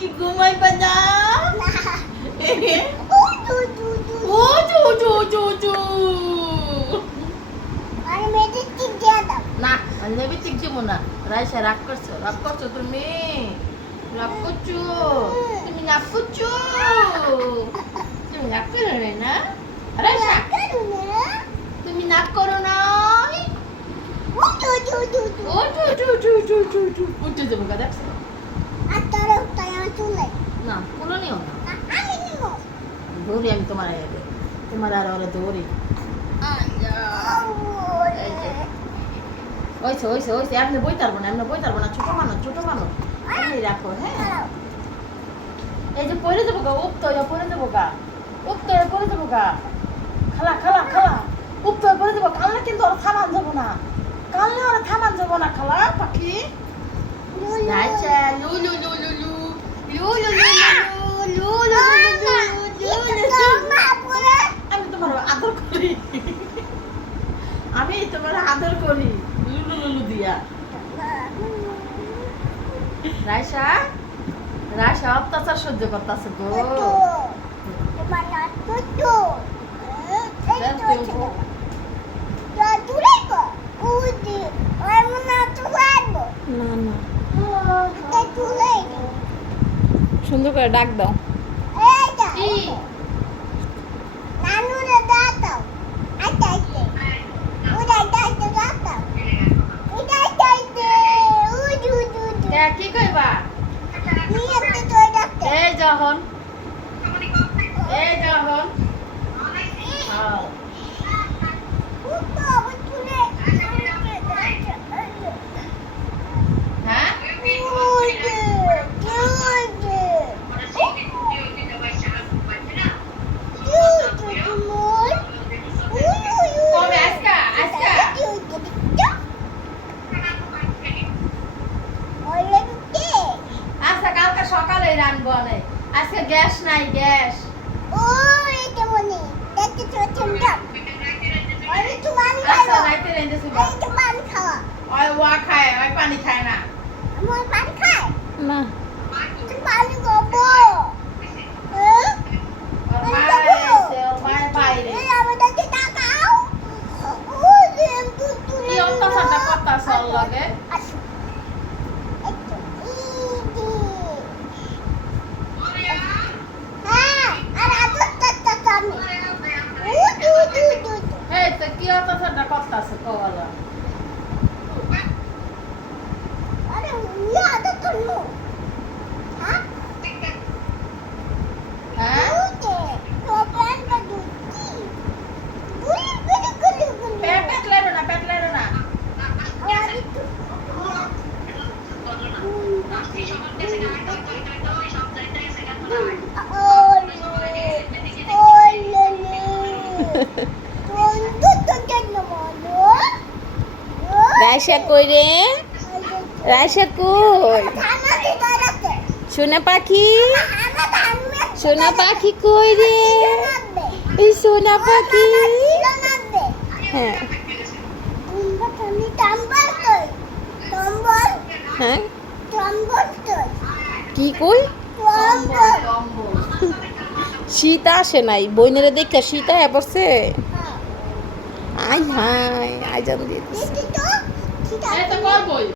কি ঘুমাইবা না? ও চু চু চু চু। না, আমি লিপস্টিক দিব না। রাইসা রাগ করছো তুমি? রাগ করছো? তুমি রাগ করছো? তুমি রাগ করো না? রাইসা তুমি রাগ করো না? ও চু চু চু চু চু। উঠে যাবো গা দেখছো? না, কোনো নিও না। ধরি আমি তোমার আর ওরা ধরি। ওইছে আপনি বই পারবো না, ছোট মানুষ এমনি রাখো। হ্যাঁ, এই যে পরে যাবো গা, পরে যাবো গা, খালা পরে যাবো। কালনা কিন্তু ওরা থামান যাবো না, খালা পাখি। আচ্ছা, লু লু লু লু লু লু লু লু লু লু আমি তোমার আদর করি লুলু লুলু দিয়া। রাইসা অত্যাচার সহ্য করতেছে গো। সুন্দর করে ডাক দাও। কি কইবা? এই যখন হ্যাঁ কবে? আজকা আচ্ছা, কালকে সকালে রানবো অনেক। আজকে গ্যাস নাই, গ্যাস। আচ্ছা, রাইতে রেঁধে শুভ। ওই ওয়া খায়, ওই পানি খায় না। না, ওর মায়ের এসে, ওর মায়ের বাইরে। কি অত্যাচারটা করতাছে ওর লগে? এই তো কি অত্যাচারটা করতাছে কওয়ালা? হ্যাঁ, পেট লেরো না। রাইসা কই রে? রাইসা কই? সোনা পাখি কই রে? এই সোনা পাখি। হ্যাঁ হ্যাঁ, কি কই? কম্বল। শীত আসে নাই, বইনেরে দেখে শীত আয়া পড়ছে। আই হাই, আই জান দিয়ে এই তো করবই।